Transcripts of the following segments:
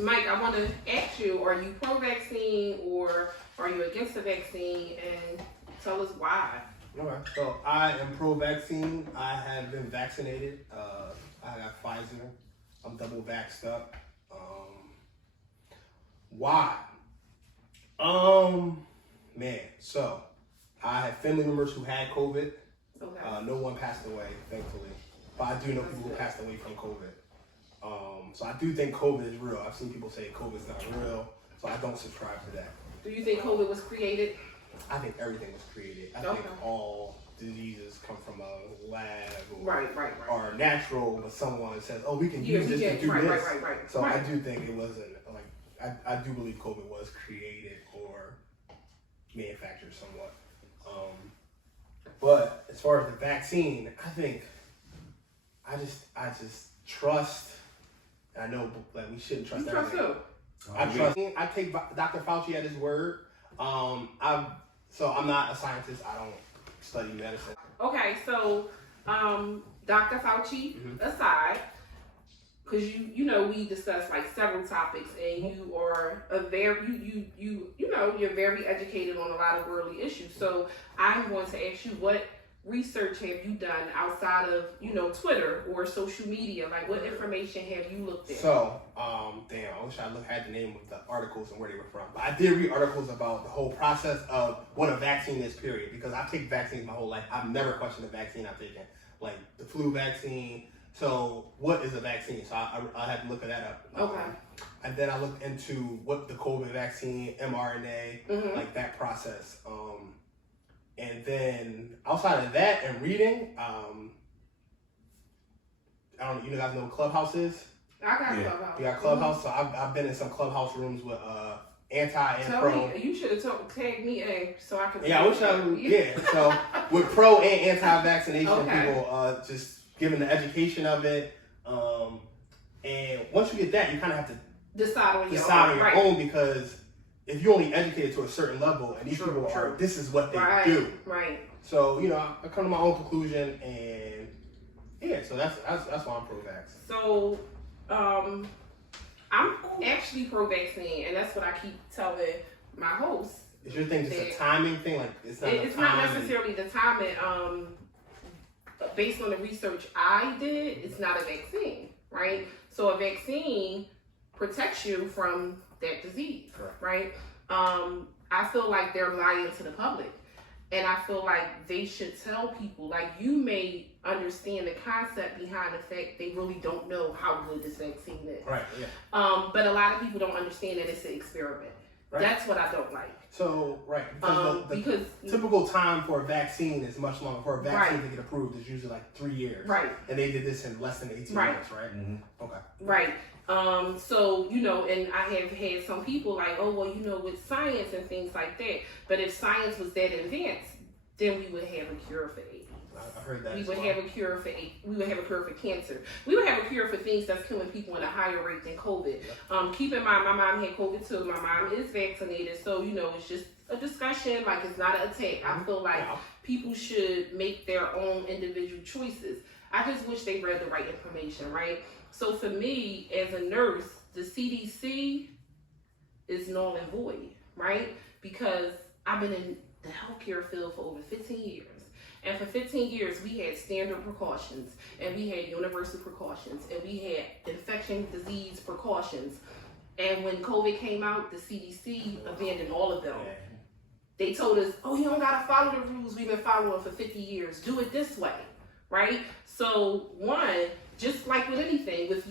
Mike, I want to ask you, are you pro-vaccine or are you against the vaccine? And tell us why. Okay, so I am pro-vaccine. I have been vaccinated. I got Pfizer. I'm double vaxxed up. Why? Man, so I have family members who had COVID. Okay. No one passed away, thankfully. But I do know people who passed away from COVID. So I do think COVID is real. I've seen people say COVID's not real, so I don't subscribe to that. Do you think COVID was created? I think everything was created. I think all diseases come from a lab or natural, but someone says, oh, we can use this to do this. So I do think it wasn't, like, I do believe COVID was created or manufactured somewhat. But as far as the vaccine, I think I just trust. I know that we shouldn't trust everything. Trust who? I take Dr. Fauci at his word. I'm not a scientist. I don't study medicine. Okay, so Dr. Fauci aside, because you know we discussed like several topics, and you are a very you're very educated on a lot of worldly issues. So I'm going to ask you, what research have you done outside of Twitter or social media? Like, what information have you looked at? So damn, I wish I had the name of the articles and where they were from. But I did read articles about the whole process of what a vaccine is, period. Because I've taken vaccines my whole life. I've never questioned the vaccine I've taken, like the flu vaccine. So what is a vaccine? So I had to look that up. Okay. And then I looked into what the COVID vaccine, mRNA, like that process. And then outside of that and reading, I don't know, you guys know what Clubhouse is? I got Clubhouse. You got Clubhouse? So I've been in some Clubhouse rooms with anti and Tell pro. Me, you should have tagged me in so I could. Yeah, I wish I would. Yeah, so with pro and anti-vaccination people, just giving the education of it. And once you get that, you kind of have to decide on your own, because if you're only educated to a certain level, and these people are, this is what they do. Right. So, I come to my own conclusion, and yeah, so that's why I'm pro-vax. So, I'm actually pro-vaccine, and that's what I keep telling my hosts. Is your thing just a timing thing? Like, it's not necessarily the timing. Based on the research I did, it's not a vaccine, right? So a vaccine protects you from that disease, right? I feel like they're lying to the public, and I feel like they should tell people, like, you may understand the concept behind the fact they really don't know how good this vaccine is. Right, yeah. But a lot of people don't understand that it's an experiment. Right. That's what I don't like. So, because the typical time for a vaccine is much longer. For a vaccine to get approved is usually like 3 years. Right. And they did this in less than 18 months, right? Mm-hmm. Okay. Right. So, and I have had some people like, oh, well, with science and things like that. But if science was that advanced, then we would have a cure for AIDS. I heard that. We would have a cure for AIDS. We would have a cure for cancer. We would have a cure for things that's killing people at a higher rate than COVID. Yep. Keep in mind, my mom had COVID too. My mom is vaccinated, so it's just a discussion. Like, it's not an attack. I feel like people should make their own individual choices. I just wish they read the right information, right? So for me, as a nurse, the CDC is null and void, right? Because I've been in the healthcare field for over 15 years. And for 15 years, we had standard precautions, and we had universal precautions, and we had infection disease precautions. And when COVID came out, the CDC abandoned all of them. They told us, oh, you don't got to follow the rules we've been following for 50 years. Do it this way, right? So, one, just like with anything, with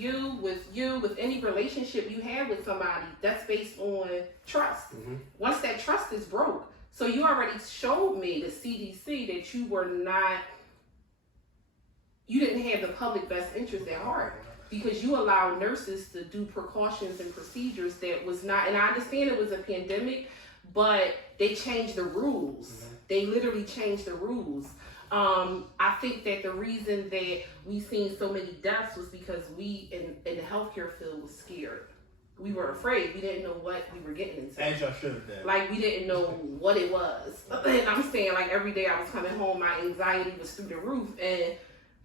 any relationship you have with somebody, that's based on trust. Mm-hmm. Once that trust is broke, so you already showed me, the CDC, that you didn't have the public best interest at heart, because you allowed nurses to do precautions and procedures that was not, and I understand it was a pandemic, but they changed the rules. Mm-hmm. They literally changed the rules. I think that the reason that we've seen so many deaths was because we in the healthcare field was scared. We were afraid. We didn't know what we were getting into. As y'all should have been. Like, we didn't know what it was. And I'm saying, like, every day I was coming home, my anxiety was through the roof. And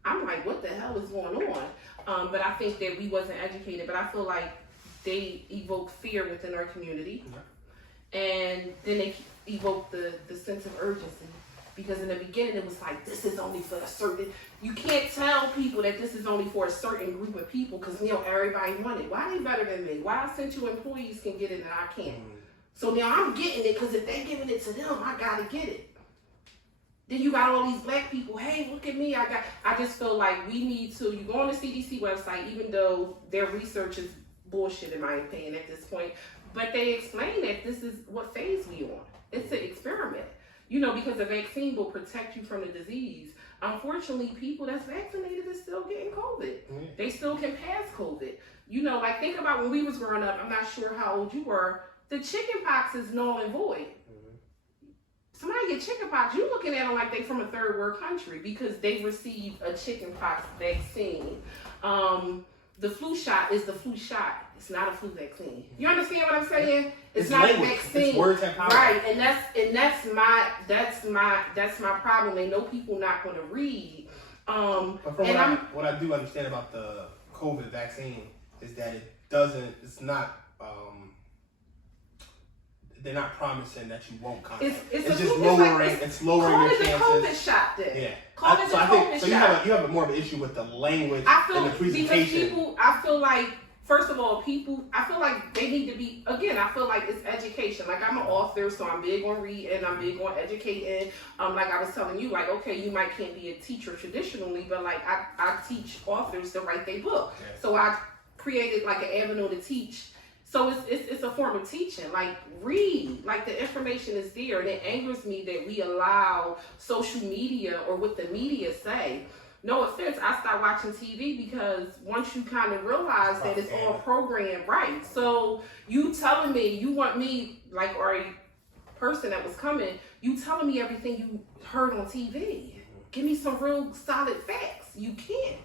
I'm like, what the hell is going on? But I think that we wasn't educated. But I feel like they evoke fear within our community. And then they evoke the sense of urgency. Because in the beginning it was like, this is only for a certain, you can't tell people that this is only for a certain group of people because, everybody want it. Why they better than me? Why Essential employees can get it and I can't? So now I'm getting it because if they're giving it to them, I gotta get it. Then you got all these black people, hey, look at me, I just feel like we need to, you go on the CDC website, even though their research is bullshit in my opinion at this point, but they explain that this is what phase we on. It's an experiment. Because the vaccine will protect you from the disease. Unfortunately, people that's vaccinated is still getting COVID. They still can pass COVID. Think about when we was growing up, I'm not sure how old you were, the chicken pox is null and void. Somebody get chicken pox, you looking at them like they from a third world country because they received a chicken pox vaccine. The flu shot is the flu shot. It's not a flu vaccine. You understand what I'm saying? It's not language. A vaccine. It's words have power. Right, and that's my problem. They know people not going to read. But from what I do understand about the COVID vaccine is that they're not promising that you won't contact. It's just lowering your chances. Call it the COVID shot then. Yeah. Call it the COVID shot. You have more of an issue with the language and the presentation. Because I feel like, first of all, I feel like they need to be, again, I feel like it's education. Like I'm an author, so I'm big on reading, I'm big on educating. Like I was telling you, like, okay, you can't be a teacher traditionally, but like I teach authors to write their book. Okay. So I created like an avenue to teach. So it's a form of teaching. Like read, like the information is there, and it angers me that we allow social media or what the media say. No offense, I stopped watching TV because once you kind of realize that it's all programmed right. So you telling me you want me, like, or a person that was coming, you telling me everything you heard on TV. Give me some real solid facts. You can't.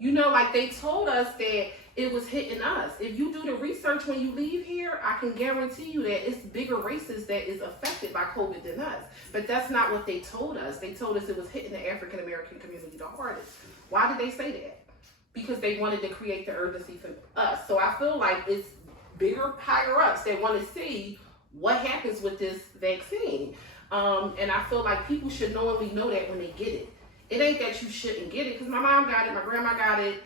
Like they told us that it was hitting us. If you do the research when you leave here, I can guarantee you that it's bigger races that is affected by COVID than us. But that's not what they told us. They told us it was hitting the African American community the hardest. Why did they say that? Because they wanted to create the urgency for us. So I feel like it's bigger, higher ups that want to see what happens with this vaccine. And I feel like people should knowingly know that when they get it. It ain't that you shouldn't get it, because my mom got it, my grandma got it,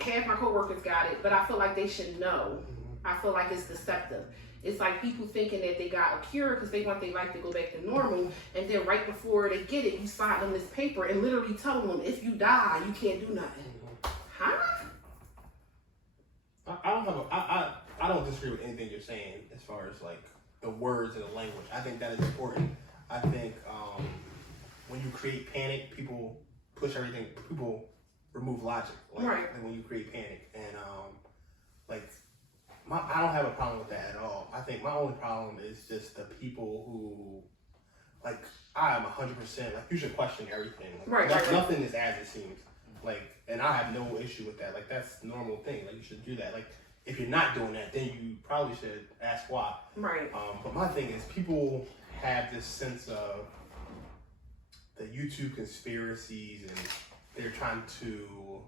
half my coworkers got it, but I feel like they should know. I feel like it's deceptive. It's like people thinking that they got a cure because they want their life to go back to normal, and then right before they get it, you sign them this paper and literally telling them, if you die, you can't do nothing. Huh? I don't disagree with anything you're saying as far as like the words and the language. I think that is important. I think when you create panic, people push everything. People remove logic. Right. When you create panic, and I don't have a problem with that at all. I think my only problem is just the people who, like, I am 100%. Like, you should question everything. Like, right. Nothing is as it seems. Like, and I have no issue with that. Like, that's a normal thing. Like, you should do that. Like, if you're not doing that, then you probably should ask why. Right. But my thing is, people have this sense of the YouTube conspiracies, and they're trying to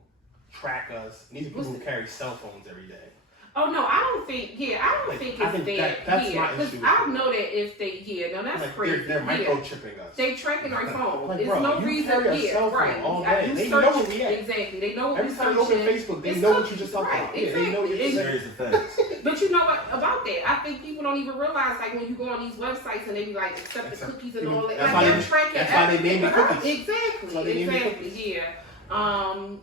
track us. And these are people who carry cell phones every day. Oh no, I don't think. Yeah, I don't think it's that's my issue. I know that if they, that's like crazy. They're microchipping us. They tracking our phone. Like, There's bro, no reason. Right. All day. They know where we at. Exactly. They know what every time you open Facebook, they know what you just talked about. Exactly. Yeah, they know what you're saying. But you know what about that? I think people don't even realize, like, when you go on these websites and they be like accept the cookies and all that. Like, they're tracking. That's why they named the cookies. Exactly. Yeah.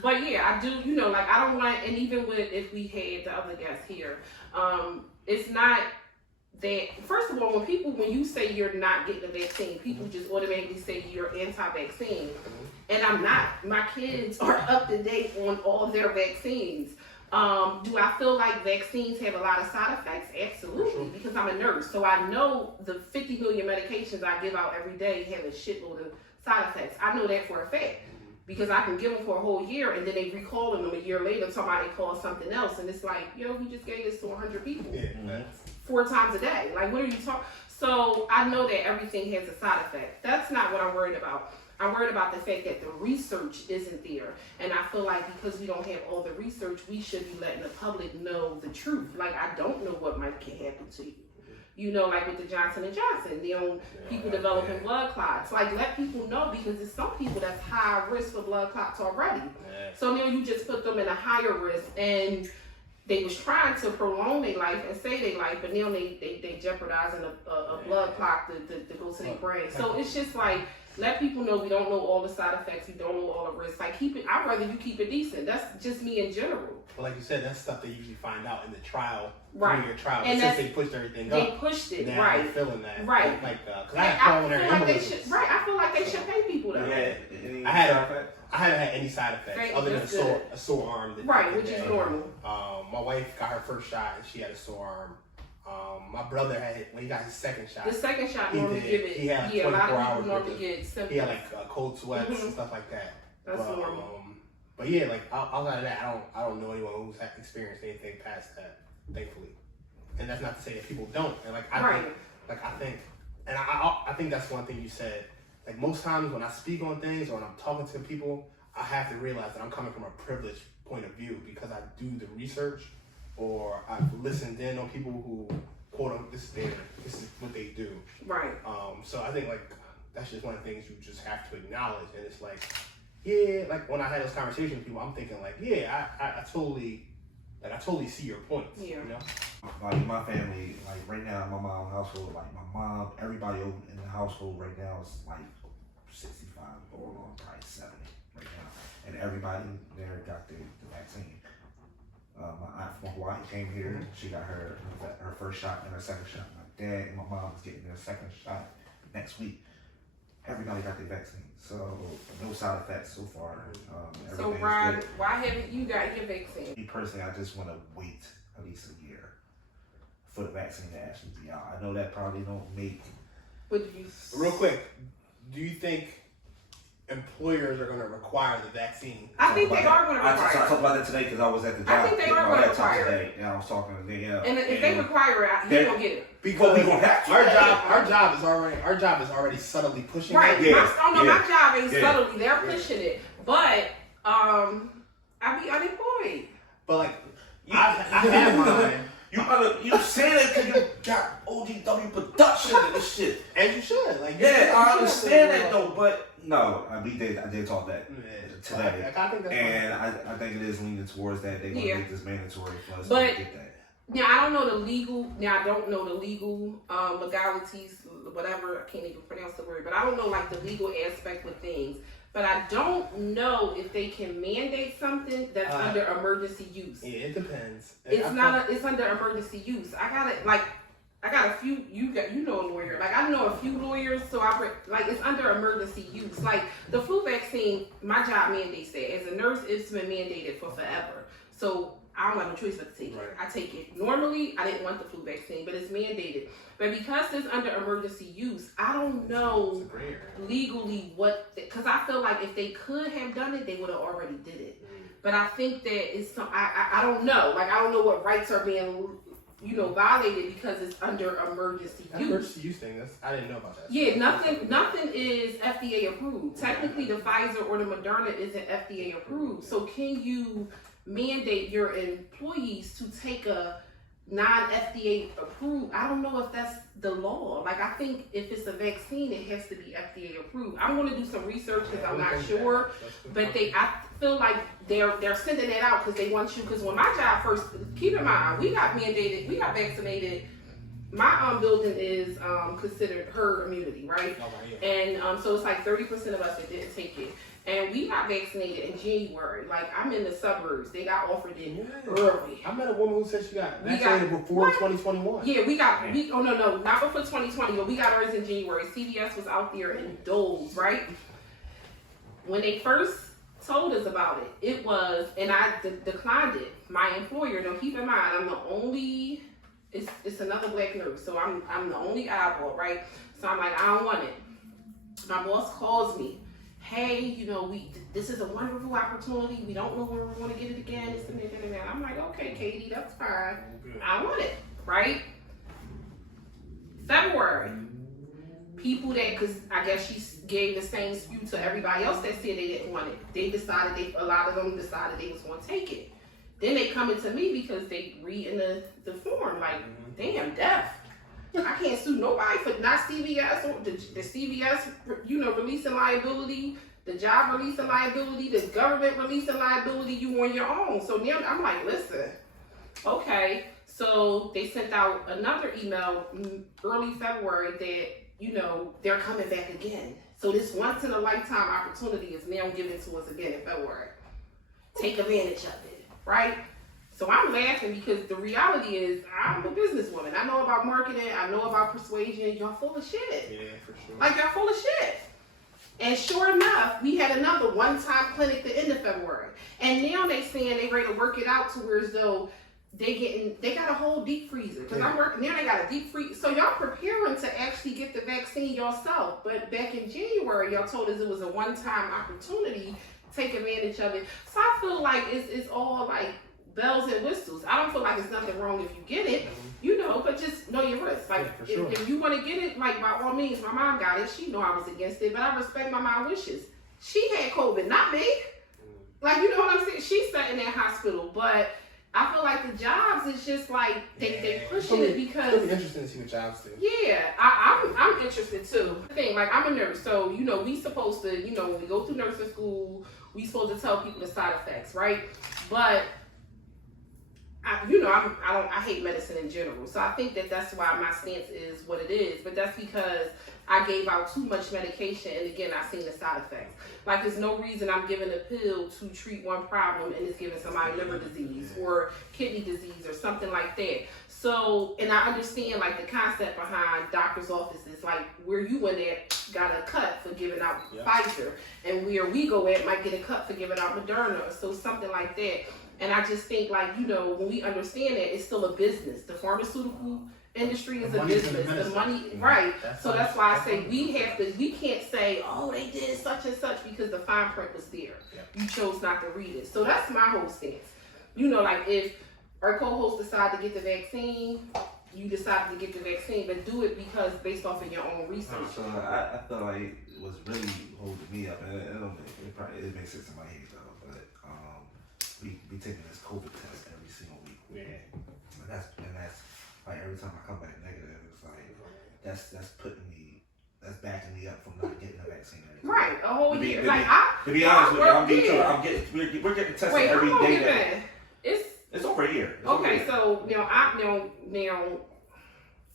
But yeah, I do, like, I don't want, and even if we had the other guests here, it's not that, first of all, when you say you're not getting the vaccine, people just automatically say you're anti-vaccine. And I'm not. My kids are up to date on all their vaccines. Do I feel like vaccines have a lot of side effects? Absolutely, because I'm a nurse. So I know the 50 million medications I give out every day have a shitload of side effects. I know that for a fact. Because I can give them for a whole year, and then they recalling them a year later, somebody calls something else, and it's like, we just gave this to 100 people 4 times a day. Like, what are you talking? So I know that everything has a side effect. That's not what I'm worried about. I'm worried about the fact that the research isn't there. And I feel like because we don't have all the research, we should be letting the public know the truth. Like, I don't know what might can happen to you. You know, like with the Johnson & Johnson, people developing blood clots. Like, let people know, because there's some people that's high risk for blood clots already. Yeah. So now you just put them in a higher risk, and they was trying to prolong their life and save their life, but now they jeopardizing a blood clot to go to their brain. So it's just like, let people know we don't know all the side effects, we don't know all the risks. Like, I'd rather you keep it decent. That's just me in general. But like you said, that's stuff they usually find out in the trial, right? Your trial, and since they pushed everything up, they pushed it, now right? They're feeling that, right? Like, cause I had pulmonary embolism. I feel like they should pay people though. Yeah, I haven't had any side effects other than a sore arm. Right, which is normal. My wife got her first shot and she had a sore arm. My brother when he got his second shot. The second shot normally give it. He had like 24 hours. Normally get symptoms. He had like cold sweats and stuff like that. That's normal. But yeah, like outside of that, I don't know anyone who's experienced anything past that, thankfully. And that's not to say that people don't. And I think that's one thing you said. Like, most times when I speak on things or when I'm talking to people, I have to realize that I'm coming from a privileged point of view because I do the research, or I've listened in on people who quote, this is what they do. Right. So I think like that's just one of the things you just have to acknowledge. And it's like, yeah, like when I had those conversations with people, I'm thinking like, yeah, I totally see your points. Yeah. You know? Like my family, like right now, my mom's household, like my mom, everybody in the household right now is like 65 going on probably 70 right now, and everybody there got the vaccine. My aunt from Hawaii came here. She got her first shot and her second shot. My dad and my mom is getting their second shot next week. Everybody got their vaccine, so no side effects so far. So Ron, why haven't you got your vaccine? Me personally, I just want to wait at least a year for the vaccine to actually be out. I know that probably don't make. Real quick, do you think employers are going to require the vaccine? I think they are going to require it. I talked about that today because I was at the job. I think they are going to require it. And I was talking to them. And if they require it, you're going to get it. Because we gonna have to. Our job is already subtly pushing it. Yeah. My job ain't subtly. They're pushing it. But I'll be unemployed. But like, I have mine. You saying that because you got ODW production and this shit. As you should. Like, yeah, I understand that though, but no, I did talk that today. I think it is leaning towards that. They're gonna make this mandatory for us to get that. Now I don't know the legal legalities, whatever, I can't even pronounce the word, but I don't know like the legal aspect of things. But I don't know if they can mandate something that's under emergency use. Yeah, it depends. It's under emergency use. I got a few. You know a lawyer. Like I know a few lawyers, so it's under emergency use. Like the flu vaccine, my job mandates that. As a nurse, it's been mandated for forever. So I don't have no choice but to take it. I take it. Normally, I didn't want the flu vaccine, but it's mandated. But because it's under emergency use, I don't know legally because I feel like if they could have done it, they would have already did it. But I think that it's I don't know. Like I don't know what rights are being violated because it's under emergency use. Emergency use thing. I didn't know about that. Yeah, nothing is FDA approved. Technically, the Pfizer or the Moderna isn't FDA approved. So can you mandate your employees to take a non-FDA approved? I don't know if that's the law. Like I think if it's a vaccine, it has to be FDA approved. I'm going to do some research because I'm not sure. But I feel like they're sending that out because they want you. Because when my job first, keep in mind, we got vaccinated. My building is considered herd immunity, right? And so it's like 30% of us that didn't take it. And we got vaccinated in January. Like, I'm in the suburbs. They got offered it early. I met a woman who said she got vaccinated before 2021. Yeah, no, not before 2020, but we got ours in January. CVS was out there in Doles, right? When they first told us about it, it was, and I declined it. My employer, now keep in mind, I'm the only, it's another black nurse, so I'm the only eyeball, right? So I'm like, I don't want it. My boss calls me. Hey, this is a wonderful opportunity. We don't know when we're going to get it again. This and that. I'm like, okay, Katie, that's fine. I want it, right? February. People that, because I guess she gave the same spew to everybody else that said they didn't want it. A lot of them decided they was going to take it. Then they coming to me because they reading the form like, damn, deaf. I can't sue nobody for not CVS or the CVS, releasing liability, the job releasing liability, the government releasing liability, you on your own. So now I'm like, listen, okay. So they sent out another email early February that, they're coming back again. So this once in a lifetime opportunity is now given to us again in February. Take advantage of it, right? So I'm laughing because the reality is I'm a businesswoman. I know about marketing. I know about persuasion. Y'all full of shit. Yeah, for sure. Like, y'all full of shit. And sure enough, we had another one-time clinic the end of February. And now they saying they ready to work it out to where as though they got a whole deep freezer. Because I'm working, now they got a deep freezer. So y'all preparing to actually get the vaccine yourself. But back in January, y'all told us it was a one-time opportunity. Take advantage of it. So I feel like it's all like bells and whistles. I don't feel like there's nothing wrong if you get it, but just know your risk. Like, sure. if you want to get it, like, by all means, my mom got it. She know I was against it, but I respect my mom's wishes. She had COVID, not me. Like, you know what I'm saying? She sat in that hospital, but I feel like the jobs is just like, they pushing it because... It'll be interesting to see what jobs do. Yeah, I'm interested too. The thing, like, I'm a nurse, so, we supposed to, when we go through nursing school, we supposed to tell people the side effects, right? But I hate medicine in general. So I think that's why my stance is what it is. But that's because I gave out too much medication, and again, I seen the side effects. Like, there's no reason I'm giving a pill to treat one problem and it's giving somebody liver disease or kidney disease or something like that. So, and I understand like the concept behind doctor's offices, like where you went at got a cut for giving out Pfizer, and where we go at might get a cut for giving out Moderna, so something like that. And I just think, like, when we understand that, it's still a business. The pharmaceutical industry is a business. The money, right. So that's why I say we can't say, oh, they did such and such because the fine print was there. You chose not to read it. So that's my whole stance. Like if our co-hosts decide to get the vaccine, you decided to get the vaccine, but do it because based off of your own research. So I feel like it was really holding me up. It makes sense in my head though, but we taking this COVID test every single week. Yeah. And that's like every time I come back negative, it's like that's backing me up from not getting the vaccine. Right, a whole year. To be honest with you, we're getting tested every day. It's over a year. Okay, so now,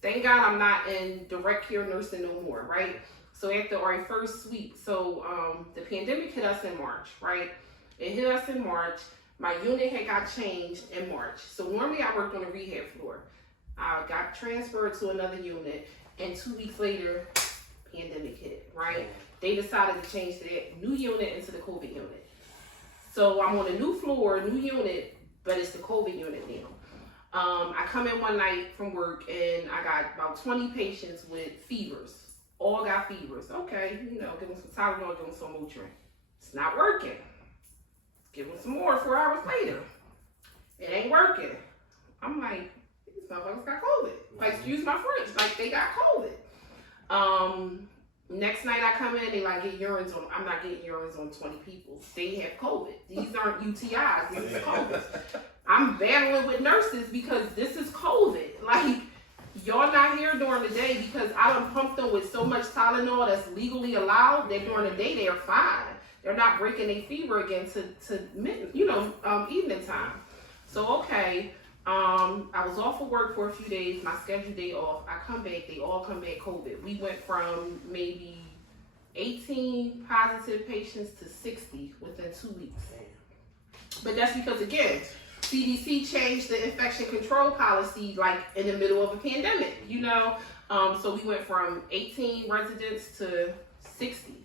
thank God I'm not in direct care nursing no more, right? So after our first sweep, the pandemic hit us in March, right? It hit us in March. My unit had got changed in March. So normally I worked on a rehab floor. I got transferred to another unit, and 2 weeks later, pandemic hit, right? They decided to change that new unit into the COVID unit. So I'm on a new floor, new unit, but it's the COVID unit now. I come in one night from work, and I got about 20 patients with fevers. All got fevers. Okay, give them some Tylenol, give them some Motrin. It's not working. Give them some more 4 hours later. It ain't working. I'm like, these motherfuckers got COVID. Like, excuse my French. Like, they got COVID. Next night I come in, they like get urines on. I'm not getting urines on 20 people. They have COVID. These aren't UTIs. This is COVID. I'm battling with nurses because this is COVID. Like, y'all not here during the day because I done pumped them with so much Tylenol that's legally allowed that during the day they're fine. They're not breaking their fever again to evening time. So, okay, I was off of work for a few days, my scheduled day off. I come back, they all come back COVID. We went from maybe 18 positive patients to 60 within 2 weeks. But that's because, again, CDC changed the infection control policy like in the middle of a pandemic, So we went from 18 residents to 60.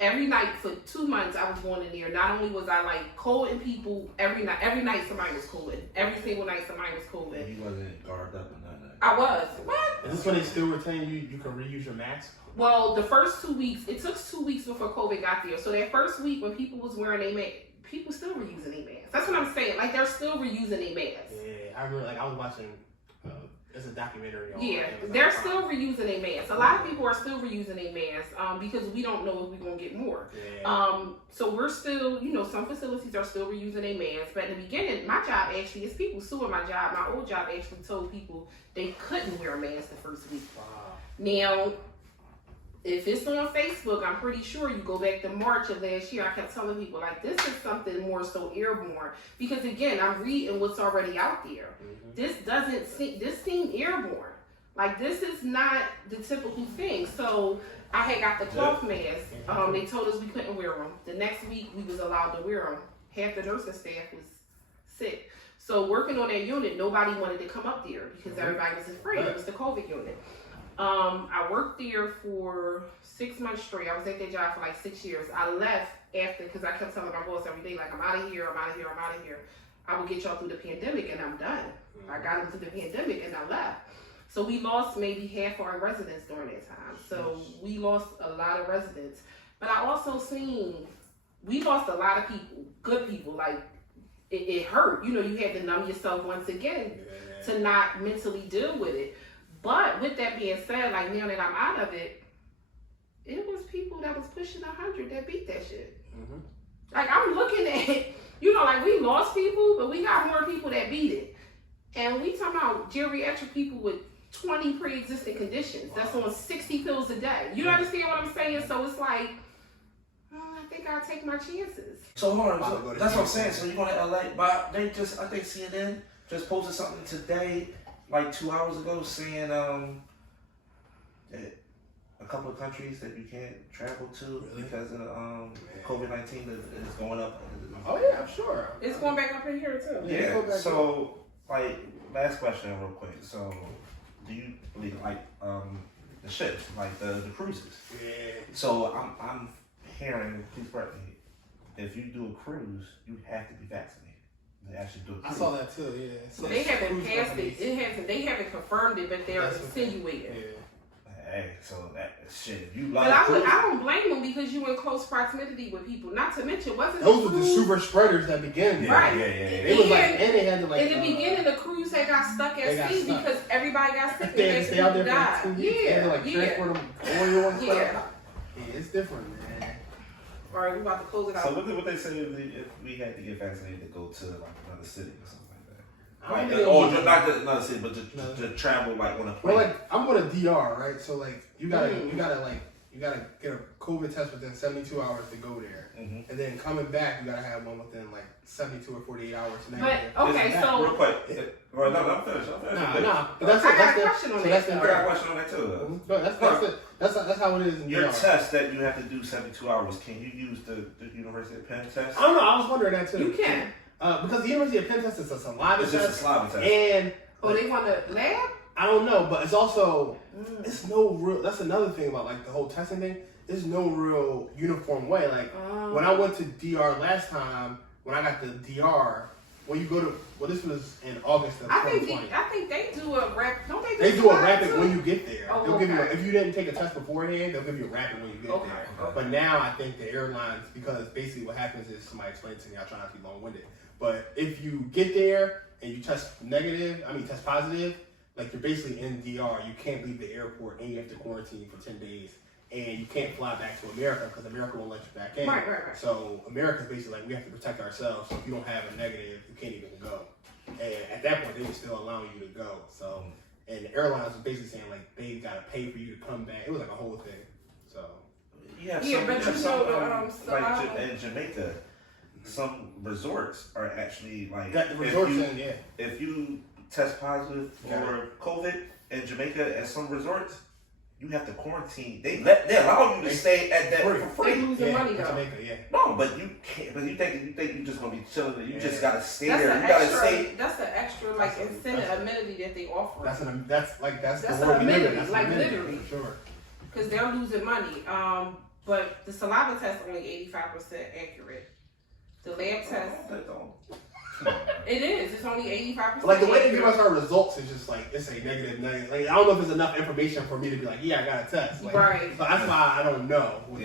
Every night for 2 months I was going in there. Not only was I like colding people every night somebody was COVID. Every single night somebody was COVID. You wasn't guarded up or nothing. I was. What? Is this when they still were telling you can reuse your mask? Well, the first 2 weeks, it took 2 weeks before COVID got there. So that first week when people was wearing their mask, people still were using their masks. That's what I'm saying. Like, they're still reusing their masks. Yeah, I remember, like, I was watching It's a documentary on Yeah, Amazon they're Prime. still reusing their masks. A lot of people are still reusing their masks because we don't know if we're going to get more. Yeah. So we're still, some facilities are still reusing their masks. But in the beginning, my job actually is people suing my job. My old job actually told people they couldn't wear a mask the first week. Wow. Now, if it's on Facebook, I'm pretty sure you go back to March of last year. I kept telling people, like, this is something more so airborne. Because, again, I'm reading what's already out there. Mm-hmm. This seemed airborne. Like, this is not the typical thing. So, I had got the cloth masks. They told us we couldn't wear them. The next week, we was allowed to wear them. Half the nursing staff was sick. So, working on that unit, nobody wanted to come up there because everybody was afraid. It was the COVID unit. I worked there for 6 months straight. I was at that job for like 6 years. I left after because I kept telling my boss every day, like, I'm out of here, I'm out of here, I'm out of here. I will get y'all through the pandemic and I'm done. I got them through the pandemic and I left. So we lost maybe half our residents during that time. So we lost a lot of residents. But I also seen, we lost a lot of people, good people. Like, it hurt. You had to numb yourself once again to not mentally deal with it. But with that being said, like, now that I'm out of it, it was people that was pushing 100 that beat that shit. Mm-hmm. Like, I'm looking at, like, we lost people, but we got more people that beat it. And we talking about geriatric people with 20 pre-existing conditions. Wow. That's on 60 pills a day. You understand what I'm saying? So it's like, I think I'll take my chances. So hold on, so that's what I'm saying. So you're going to LA, but I think CNN just posted something today, like 2 hours ago, saying that a couple of countries that you can't travel to because of COVID-19 is going up. Oh yeah, I'm sure. It's going back up in here too. Yeah. So, like, last question, real quick. So, do you believe the ships, like the cruises? Yeah. So I'm hearing, please correct me, if you do a cruise, you have to be vaccinated. They actually do a cruise. I saw that too. Yeah. So they haven't passed it. They haven't confirmed it, but they're insinuating. Yeah. Hey, so that shit. If you like, but I don't blame them because you in close proximity with people. Not to mention, wasn't those were the super spreaders that began. Right. Yeah. They was like, and they had to like. In the beginning, the cruise had got stuck at sea because everybody got sick. They had to stay out there for like 2 weeks. They had to like transport them oil and stuff. Yeah, it's different, man. All right, we about to close it out. So what they say if we had to get vaccinated to go to like another city or something like that? Not another city, but to travel like on a plane. Well, like I'm going to DR, right? So like you gotta get a COVID test within 72 hours to go there, and then coming back you gotta have one within like 72 or 48 hours. But okay, so real quick. Well, no, I'm finished. Nah. But that's I got a question on that. I got a question on that too. No, that's how it is in your DR. test that you have to do 72 hours. Can you use the University of Penn test? I don't know. I was wondering that too. You can. Because the University of Penn test is a saliva test. It's just a saliva test. And they want a lab? I don't know, but it's also it's no real. That's another thing about like the whole testing thing. There's no real uniform way. Like when I went to DR last time, when I got the DR, when you go to this was in August of 2020. I think they do a rapid. Don't they? They do a rapid when you get there. Oh, they'll give you if you didn't take a test beforehand, they'll give you a rapid when you get there. Okay. But now I think the airlines, because basically what happens is somebody explained to me. I try not to be long-winded. But if you get there and you test positive, like you're basically in DR, you can't leave the airport and you have to quarantine for 10 days. And you can't fly back to America because America won't let you back in. Right. So America's basically like, we have to protect ourselves. So if you don't have a negative, you can't even go. And at that point, they were still allowing you to go. So, and the airlines was basically saying like, they got to pay for you to come back. It was like a whole thing. So. Like in Jamaica, some resorts are actually like if you test positive for COVID in Jamaica at some resorts, you have to quarantine. They allow you to stay at that for free. They losing money though. Jamaica, No, but you can't. But you think you're just gonna be chilling. You just gotta stay that's there. You gotta stay. That's an extra like incentive amenity that they offer. That's the word we live in. That's like amenity, literally. for sure. Because they're losing money. But the saliva test is only 85% accurate. The lab test. It is. It's only 85%. Like the way they give us our results is just like it's a negative. Like I don't know if it's enough information for me to be like, yeah, I got a test. Like, right. So that's why I don't know. Well,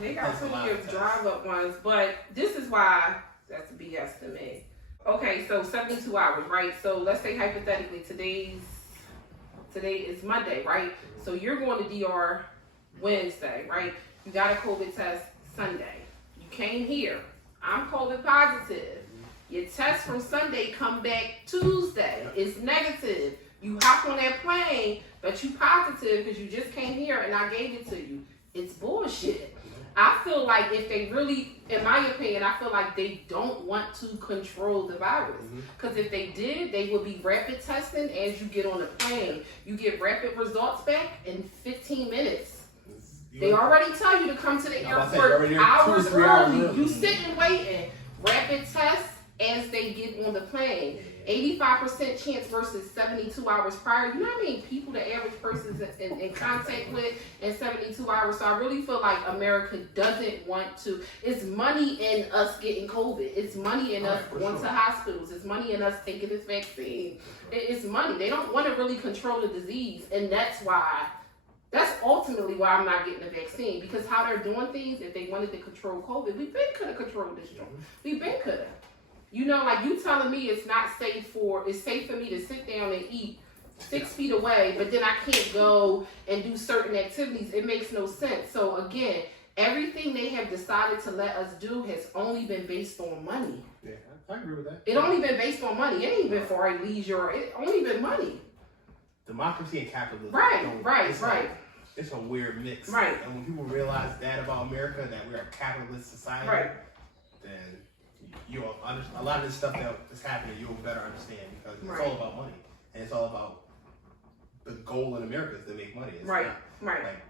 they got some of your drive-up ones, but this is why that's BS to me. Okay, so 72 hours, right? So let's say hypothetically today's today is Monday, right? So you're going to DR Wednesday, right? You got a COVID test Sunday. You came here. I'm COVID positive. Your test from Sunday come back Tuesday. It's negative. You hop on that plane, but you positive because you just came here and I gave it to you. It's bullshit. I feel like if they really, in my opinion, I feel like they don't want to control the virus. Because if they did, they would be rapid testing as you get on the plane. You get rapid results back in 15 minutes. They already tell you to come to the airport hours early. You sitting waiting. Rapid tests as they get on the plane. 85% chance versus 72 hours prior. You know how many people the average person's in contact with in 72 hours? So I really feel like America doesn't want to. It's money in us getting COVID. It's money in us going to hospitals. It's money in us taking this vaccine. It's money. They don't want to really control the disease. And that's ultimately why I'm not getting the vaccine. Because how they're doing things, if they wanted to control COVID, we been could have controlled this joint. We been could have. You know, like you telling me it's safe for me to sit down and eat 6 feet away, but then I can't go and do certain activities. It makes no sense. So again, everything they have decided to let us do has only been based on money. Yeah, I agree with that. It only been based on money. It ain't been for our leisure. It only been money. Democracy and capitalism. Right. It's a weird mix. Right. And when people realize that about America, that we're a capitalist society, then you'll understand a lot of this stuff that is happening. You'll better understand because it's all about money, and it's all about the goal in America is to make money. It's not, like,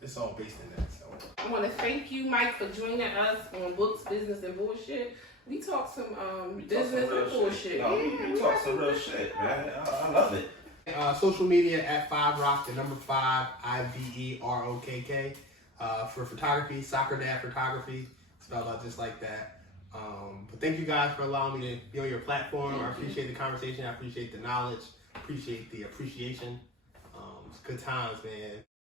it's all based in that. So I want to thank you, Mike, for joining us on Books, Business, and Bullshit. We talk some business and bullshit. No, we talk some real shit, man. I love it. Social media at 5Rock, the number 5, IVEROKK. For photography, Soccer Dad Photography, spelled out just like that. But thank you guys for allowing me to be on your platform. I appreciate the conversation. I appreciate the knowledge. Appreciate the appreciation. It's good times, man.